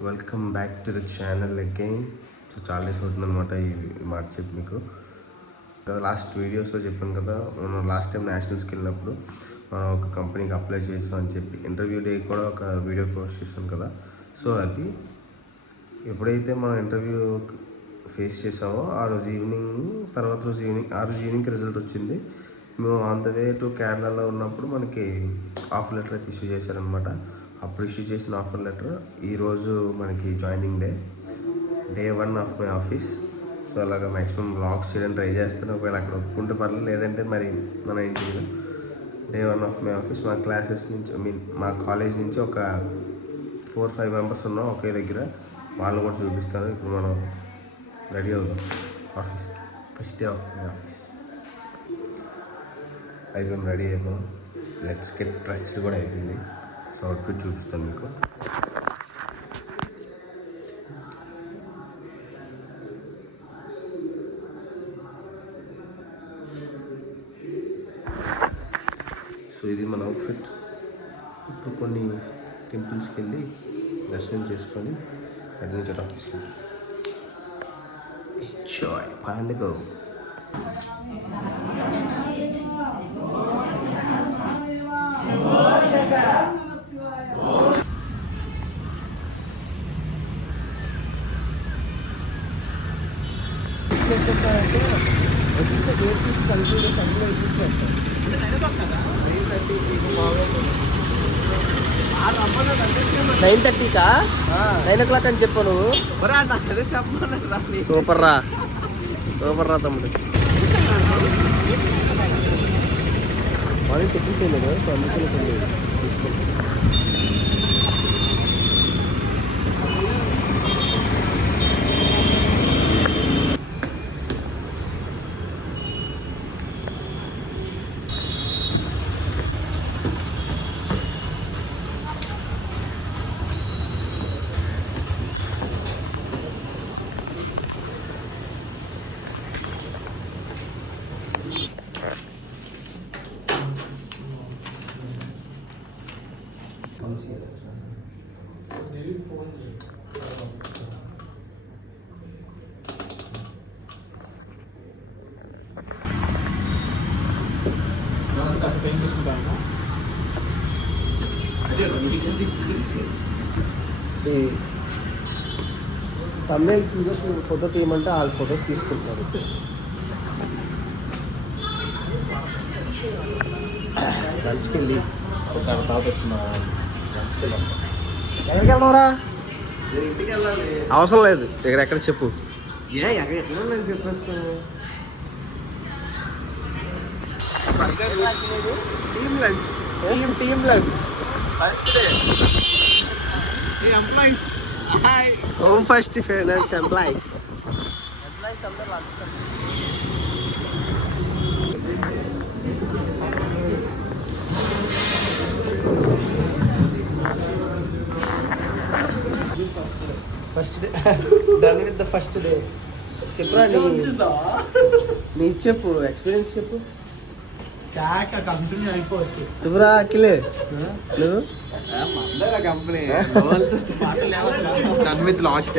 Welcome back to the channel again. So చాలా days అవుతుందన్నమాట ఈ మాట చెప్పి మీకు కదా. లాస్ట్ వీడియోస్లో చెప్పాను కదా, మనం లాస్ట్ టైం నేషనల్స్కి వెళ్ళినప్పుడు మనం ఒక కంపెనీకి అప్లై చేస్తాం అని చెప్పి ఇంటర్వ్యూ డే కూడా ఒక వీడియో పోస్ట్ చేస్తాం కదా. సో అది ఎప్పుడైతే మనం ఇంటర్వ్యూ ఫేస్ చేసామో ఆ రోజు ఈవినింగ్, తర్వాత రోజు ఈవినింగ్కి రిజల్ట్ వచ్చింది. మేము ఆన్ ద వే టు కేరళలో ఉన్నప్పుడు మనకి ఆఫర్ లెటర్ అయితే ఇష్యూ చేశారనమాట. అప్పుడు ఇష్యూ చేసిన ఆఫర్ లెటర్ ఈరోజు మనకి joining day 1 of my office. So అలాగా మ్యాక్సిమం బ్లాగ్స్ చేయడానికి ట్రై చేస్తాను. ఒకవేళ అక్కడ ఒప్పుకుంటే పర్లేదు, లేదంటే మరి మనం ఏం చేయలేం. Day 1 of my office. మా క్లాసెస్ నుంచి మా కాలేజ్ నుంచి ఒక 4-5 మెంబర్స్ ఉన్నాం ఒకే దగ్గర. వాళ్ళు కూడా చూపిస్తాను. ఇప్పుడు మనం రెడీ అవుతాం ఆఫీస్కి. First day of my office. అయిపోయింది, రెడీ అయిపోయాం. లెట్స్ గెట్ డ్రెస్ కూడా అయిపోయింది. సో అవుట్ఫిట్ చూపిస్తాను మీకు. సో ఇది మన అవుట్ఫిట్. ఇప్పుడు కొన్ని టెంపుల్స్కి వెళ్ళి దర్శనం చేసుకొని అక్కడి నుంచి ఆఫీస్కి వెళ్ళి ఎంజాయ్ పండుగ. నైన్ 9:30కా 9 o'clock అని చెప్పు నువ్వు. సూపర్ రా తమ్ముడు. మార్నింగ్ టిఫిన్ చేయలేదు, సో అందుకని తీసుకుంటాను. తమిళ ఫోటో తీయమంటే వాళ్ళు ఫొటోస్ తీసుకుంటారు. లంచ్కి వెళ్ళి ఒక తర్వాత వచ్చిన ఎక్కడికి వెళ్దాంరా? ఇంటికి వెళ్ళాలి, అవసరం లేదు. ఎక్కడ చెప్పు. ఎక్కడ నేను చెప్పేస్తాను. Team lunch employees. Home first finance employees అందరూ lunch. First day done with the first day. చెప్పురా నీ చెప్పు ఎక్స్పీరియన్స్ చెప్పు. కంపెనీ అయిపోవచ్చు. నువ్వురా అఖిలే, నువ్వు కంపెనీ డన్ విత్ లాస్ట్.